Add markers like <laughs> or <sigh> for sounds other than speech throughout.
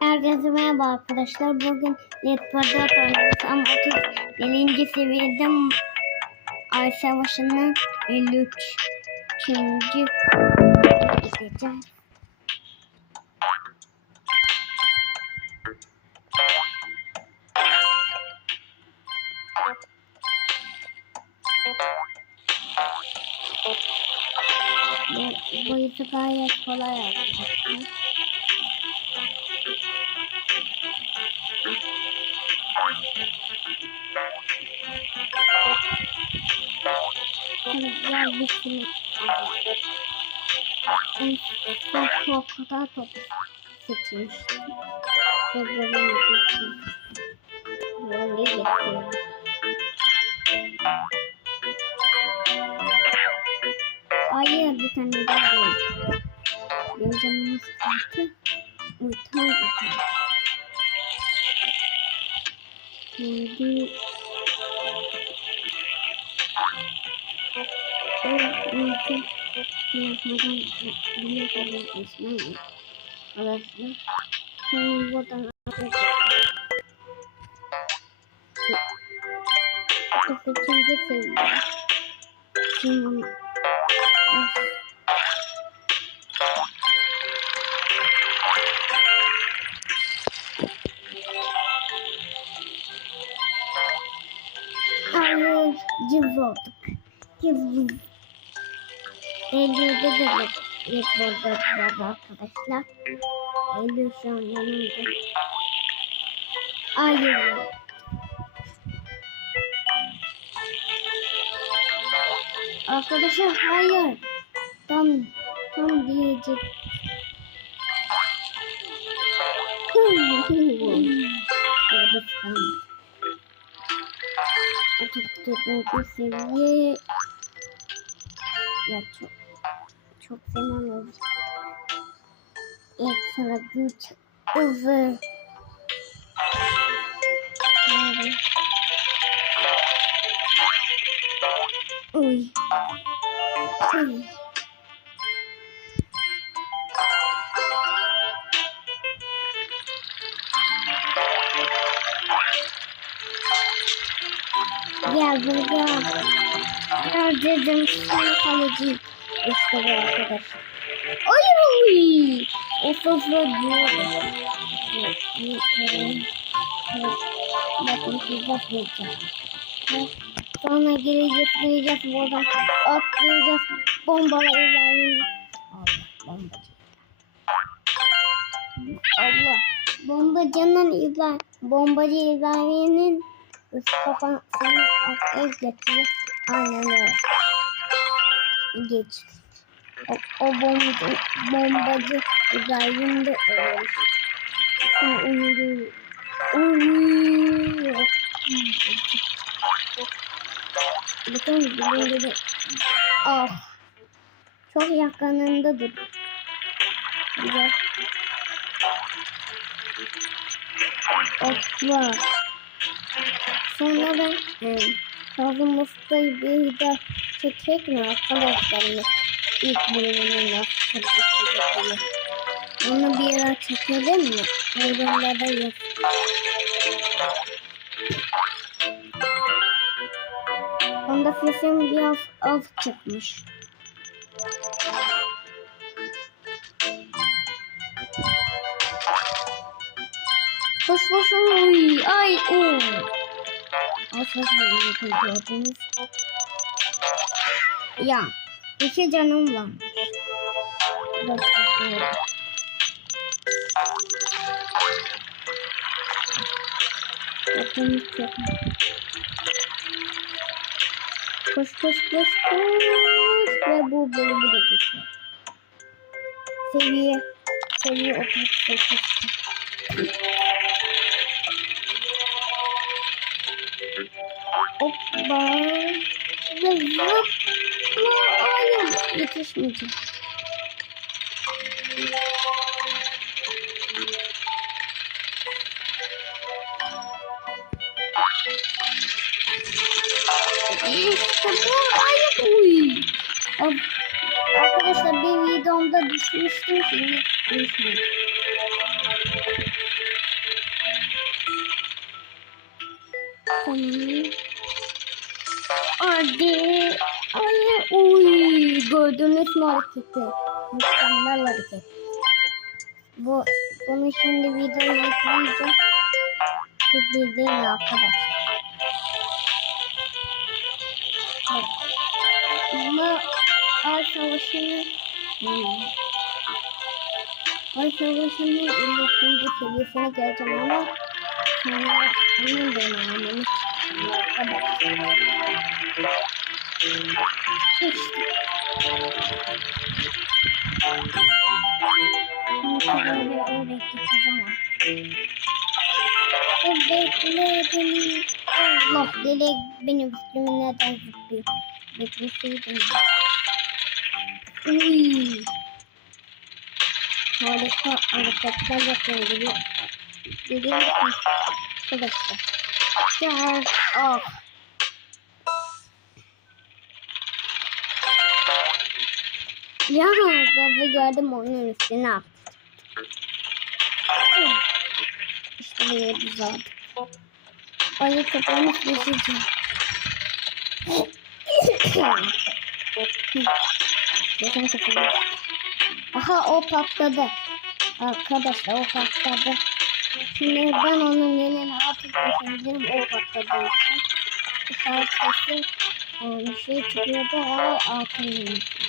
Herkese merhaba arkadaşlar. Bugün Let's oynuyoruz ama 31. seviyede Ay Savaşı'nın 53. gideceğiz. Bu, bu gayet kolay arkadaşlar. Güzel bir film. Ben çok kadar top seçmiştim. Ve böyle film. Böyle film. Hayır bir tane daha değil. Sıkıntı. Uyutan uyutan. Şimdi mümkün. Yapmadan bunu kabul etmeyin. Arkadaşlar. Şimdi buradan Seçince seviyorum. Şimdi Hayır, cıvıldık. Cıvıldık. Eylül'de de bir burada var arkadaşlar. Eylül şu an yanımda. Hayır. Arkadaşlar hayır. Tam tam diyecek. ya da tam. Artık dördüncü seviye. Ya çok çok zaman oldu. İlk sonra güç uzun. Uy. Uy. Gel buraya. Gel dedim sana kalıcı. İşte bu arkadaşlar. Ay ay. O sofra diyor. Bakın siz bakmayacağım. Sonra gireceğiz, gireceğiz buradan. Atlayacağız. Bombalı ilerleyin. Allah bombacı. Allah. Bombacının iler, bombacı üst kafasını atlayıp getiriyor. Aynen öyle. Geç. O, o bombacı, bombacı İbrahim de öyle. Şimdi uyuyor. Uyuyor. Bakın böyle de ah çok yakınındadır. Güzel. Hopla. Sonra da e, Kazım Usta'yı bir de çekecek mi arkadaşlar? İlk bölümünü nasıl çekecek Onu bir ara çekelim mi? Yorumlarda yaz. Onda sesim biraz az çıkmış. Koş koş oy ay o. Aslında gördünüz. Ya iki canım var. Bakın çok. Koş koş koş koş. Ve bu bölümü de geçiyor. Seviye seviye 38. Hoppa. Ve zıpla yetişmeyecek. İşte bu ayak uy. Arkadaşlar bir videomda düşmüştüm şimdi düşmedim. Tamam. Hadi. Gördünüz mü hareketi? Mükemmel hareket. Bu, bunu şimdi videoya ekleyeceğim. Siz izleyin arkadaşlar. Ama Ay Savaşı'nı hmm. Ay Savaşı'nın 52. seviyesine geleceğim ama sonra onun devamını çıkacağım arkadaşlar. İşte. Şimdi böyle öğreteceğim ama. Bekle beni. Allah deli benim üstüme neden zıplıyor. Bekleseydim. Uy. Harika hareketler yapıyor gibi. Görüyor musun? Arkadaşlar. Gel. Ah. Ya gazı gördüm onun üstüne attım. İşte böyle güzel. Ayı kapanmış geçici. Geçen kapanmış. Aha o patladı. Arkadaşlar o patladı. Şimdi ben onun yerine atıp geçebilirim o patladığı için. Dışarı sesi e, bir şey çıkıyordu o altın yemiş.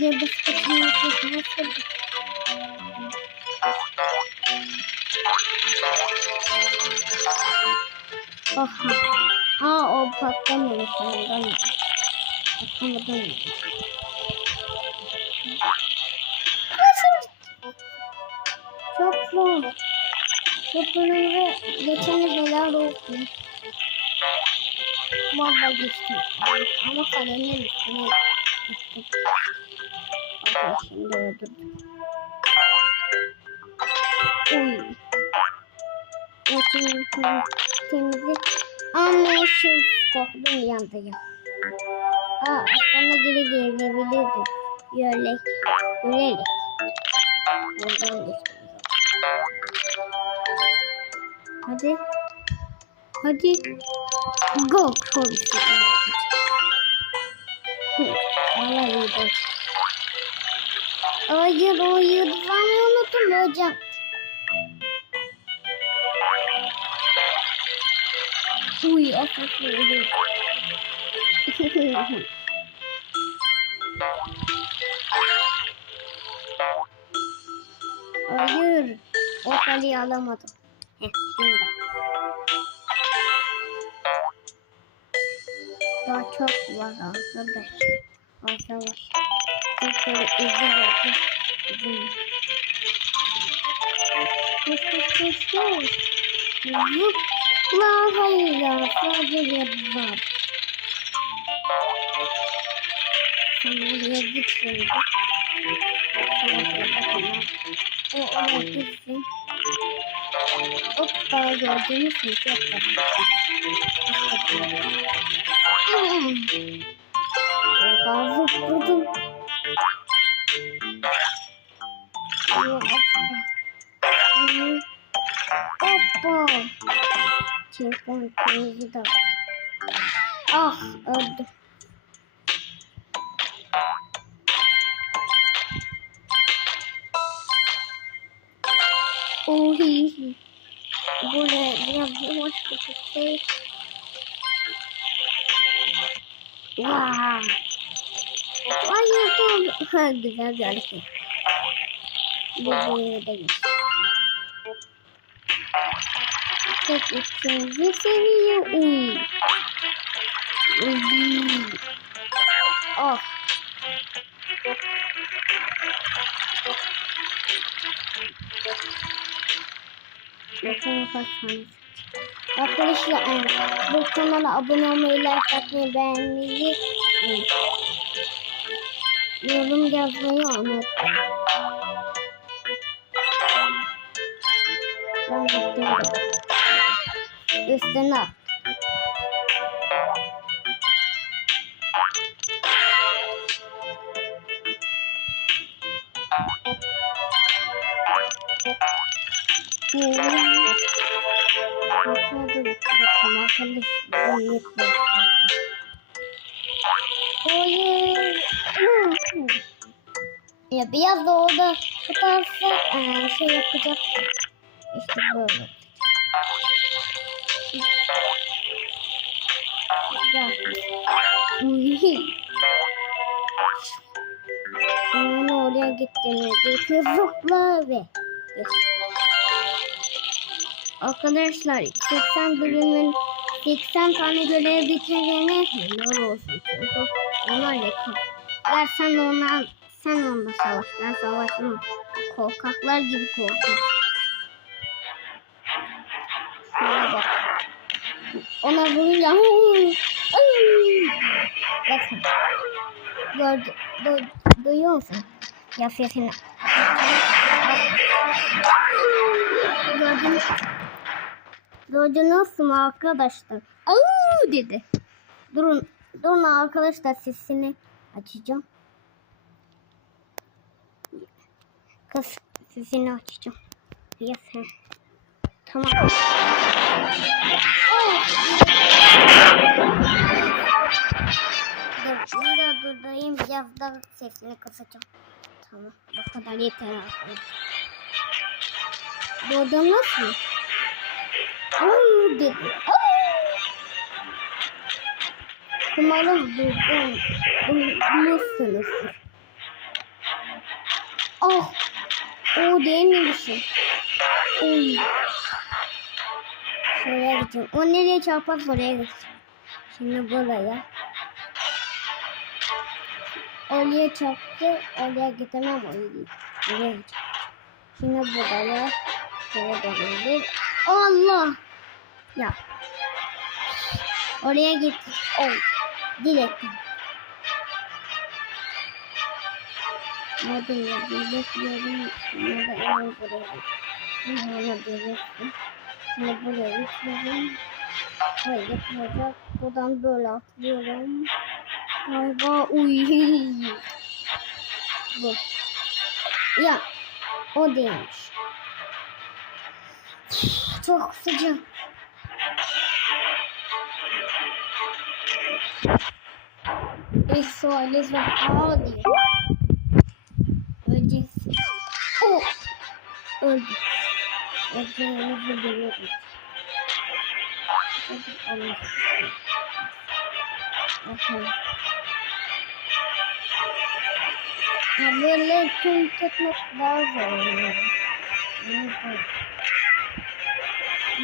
Gördük kaçırma sesi nasıl? Oha. Ha o patlamamış ondan. Patlamadan. Çok zor. Çok önemli. Geçen helal olsun. Vallahi geçtim. Ama kalemin üstüne. Bakın şimdi öldürdüm. Uy. Geçen temizlik. Ama şu koktum yandı ya. Aa, sana geri gelebilirdim. Yörlek. Yörlek. Buradan düştüm. Hadi. Hadi. Go. Korkusu. Vallahi iyi bak. Hayır o yıldızlamayı unuttum hocam. Uy afafı. Hayır. O kaleyi alamadım. Heh, şimdi. Daha çok var arkadaş. Arkadaş. Çok şöyle izin oldu. İzin. Koş koş koş koş. Zıpla hayır ya. Sadece var. Sen oraya git bakın. O oraya gitsin. Hoppa gördünüz mü? Çok tatlı. Oha zıpladım. Hoppa. Telefon kırmızı da. Ah öldüm. Oy. Böyle biraz yavaş gitsek. Wow. Ha, güzel bir hareket. Bu değil. Tek üçüncü seviye uy. Uy. Oh. Bakalım kaç tane. Arkadaşlar e, bu kanala abone olmayı, like atmayı, beğenmeyi, e, yorum yazmayı unutmayın. Ben gidiyorum. Üstüne. Ya biraz da orada tutarsa şey yapacak. İşte böyle. Güzel. Uy. Onu oraya gittiğini. Zıpla ve. Arkadaşlar 80 bölümün 80 tane görev bitirene helal olsun. Çünkü onlar yakın. Eğer sen ona sen onunla savaş. Ben savaşmam. Korkaklar gibi korkuyorum. Ona vurunca! Bakın. Gördü, du, duyuyor musun? Ya sesini. Gördünüz Gördünüz mü arkadaşlar? Aa dedi. Durun, durun arkadaşlar sesini açacağım. Kız sesini açacağım. Yes. Tamam. Dur, bir daha durdurayım. Biraz daha sesini kısacağım. Tamam. Bu kadar yeter arkadaşlar. Durdunuz mu? Aa dedi. Aa! Umarım durdum. Duyuyorsunuz. Ah! O değil mi bir şey? Oy. Şuraya gideceğim. O nereye çarparsa oraya gideceğim. Şimdi buraya. Oraya çarptı. Oraya gidemem. Oraya gideceğim. Şimdi buraya. Şuraya da gelir. Allah! Ya. Oraya git. Oh. Direkt. Nerede ya? Şimdi de hemen buraya git. Şimdi hemen birleştim. Şimdi buraya gitmiyorum. Hayır yapmayacak. Buradan böyle atlıyorum. Galiba uy. Bu. Ya. O değilmiş. Çok sıcak. Eso, les va a diyor. Öldüğünüzü biliyorum. Hadi Allah. Ya böyle tüm tutmak daha zor oluyor.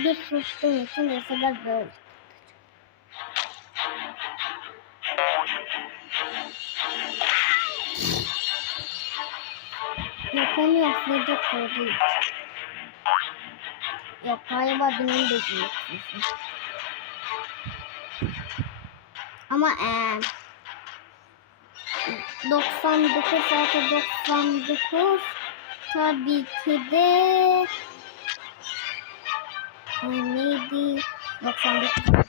Bir sustuğum için mesela böyle. Yapamıyor sıcak olduğu için. Yok galiba benim de. Ama eee 99 artı 99 tabii ki de e, neydi? 99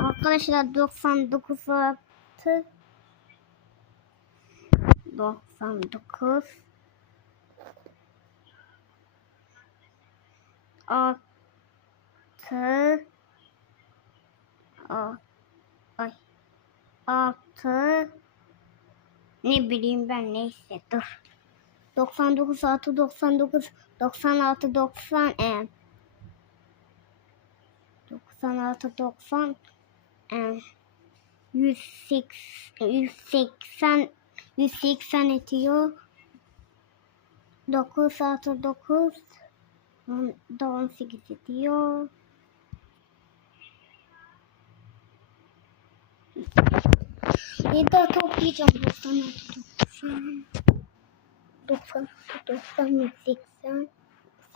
arkadaşlar 99 artı 99 artı a, ay. Artı ne bileyim ben neyse dur. 99 artı 99 96 90 e 96 90 e 180 180 180 ediyor 9 artı 9 on- da 18 ediyor Bir daha toplayacağım 90 90 90 90 80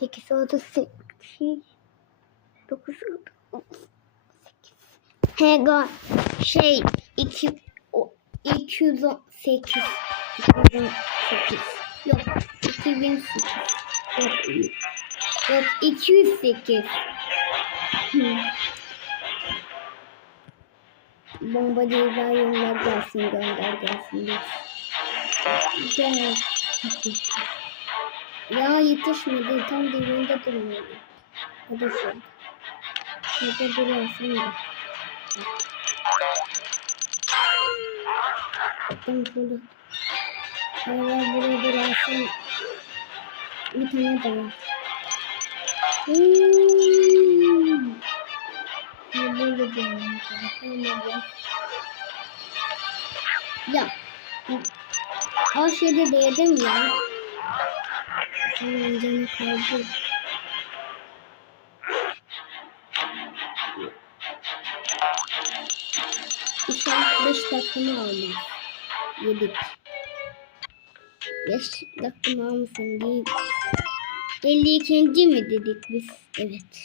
8 oldu 8 9 oldu 8 He ga şey 2 o 218 2008 yok 2008 yok yok 208 Hmm. Bombacılar yollar gelsin gönder gelsin. Gel. Ya yetişmedi. Tam dibinde durmuyor. Hadi şöyle. Şurada duruyorsun da. Tam şurada. Eğer buraya duruyorsun. Bir tane daha. Hmm. Ya. Her şeyde değdim ya. Tamam canı kaldı. İnşallah 5 dakikamı almaz. Yedik. 5 dakikamı almasın değil. 52. mi dedik biz? Evet.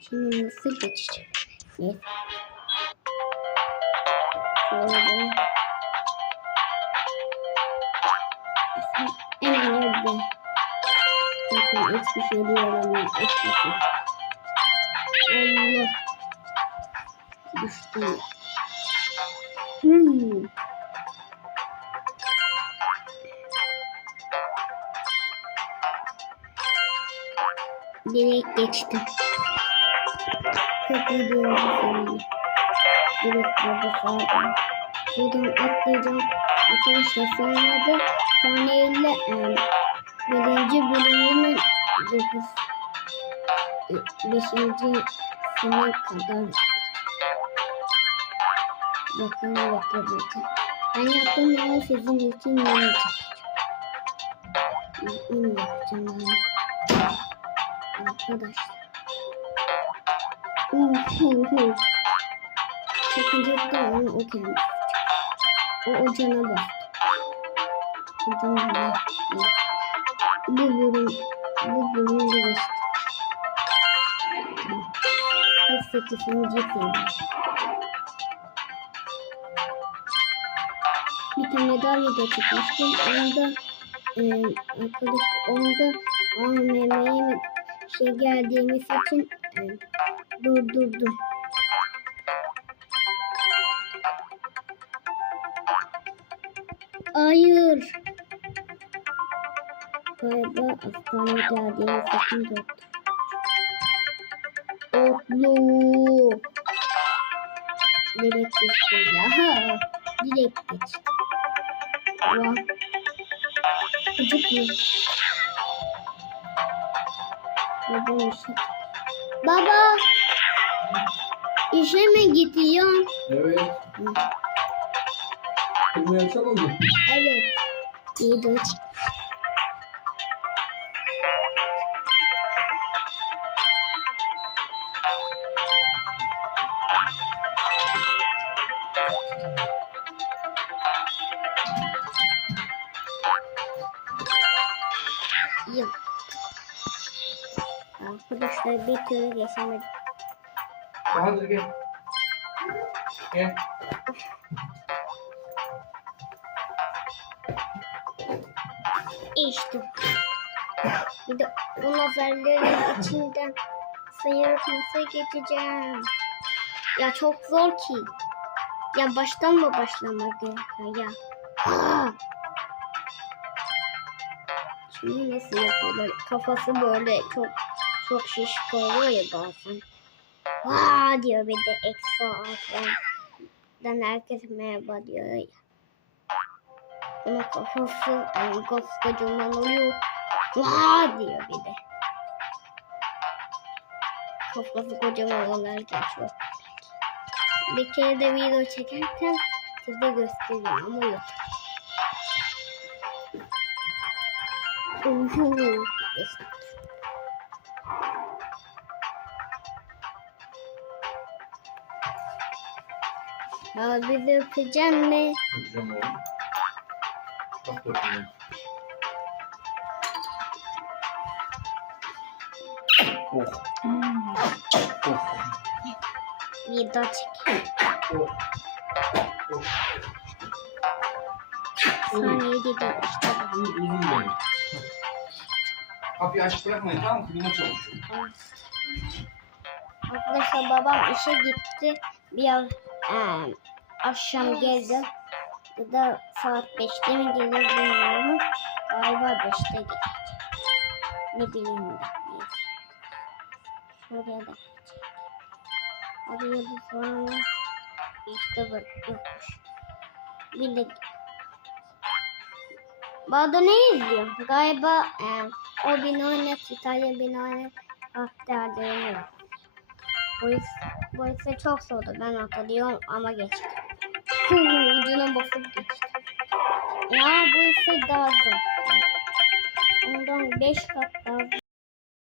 Şimdi nasıl geçeceğim? Neyse. Şöyle. En nerede? Bakın hiçbir şey diyemem. Hiçbir şey. Allah. Düştü. Hmm. Direkt geçtim. Çok iyi bir oldu Direkt burada sağdım. Buradan atlayacağım. Arkadaşlar sonra da saniyeyle birinci bölümünün dokuz e, beşinci sene kadar bakalım bakalım. Ben yaptım ama sizin için çekeceğim. Onu yapacağım yani. Arkadaşlar. De onu o kendisi. O ocağına bak. Ocağına bak. Bu bölüm, bu bölümde geçti. 48. sene. Bir tane daha video çekmiştim. Onda e, arkadaş onda AMM'ye şey geldiğimiz için e, durdurdum. Hayır. Galiba hastane geldiğini sakın doktor. Otlu. Direkt geçti ya. Direkt geçti. Vah. Çocuk mu? Baba işe. Baba. İşe mi gidiyorsun? Evet. Bunu yapacak mı? Evet. İyi de Türlü geçemedim. Bahadır gel. Gel. İşte. Bir de o lazerlerin içinden sıyırıp nasıl geçeceğim? Ya çok zor ki. Ya baştan mı başlamak gerekiyor ya? Ah! Şimdi nasıl yapıyorlar? Kafası böyle çok çok şişik oluyor ya bazen. Vaa diyor bir de eksi altından herkes merhaba diyor ya. Onun kafası yani koskocaman oluyor. Vaa diyor bir de. Kafası kocaman olarken çok. Bir kere de video çekerken size göstereyim ama yok. Uhu. Abi de öpeceğim mi? Güzel oldu. Bak bakayım. Oh. Oh. Video çek. Oh. Oh. Saniye gidiyor işte. Uzun benim. Kapıyı açık bırakmayın tamam mı? Klima çalışıyor. Arkadaşlar babam işe gitti. Bir eee, akşam geldi. Ya da saat 5'te mi gelir bilmiyorum. Galiba 5'te gelir. Ne bileyim ben. Şuraya da Oraya da sonra işte yokmuş. Bir de Bağda ne izliyor? Galiba e, o binanet, İtalya binanet aktarlarını bu, his, bu hisse çok soğudu. Ben hatırlıyorum ama geçti. <laughs> Ucuna basıp geçti. Ya bu hisse daha zor. Ondan 5 kat daha.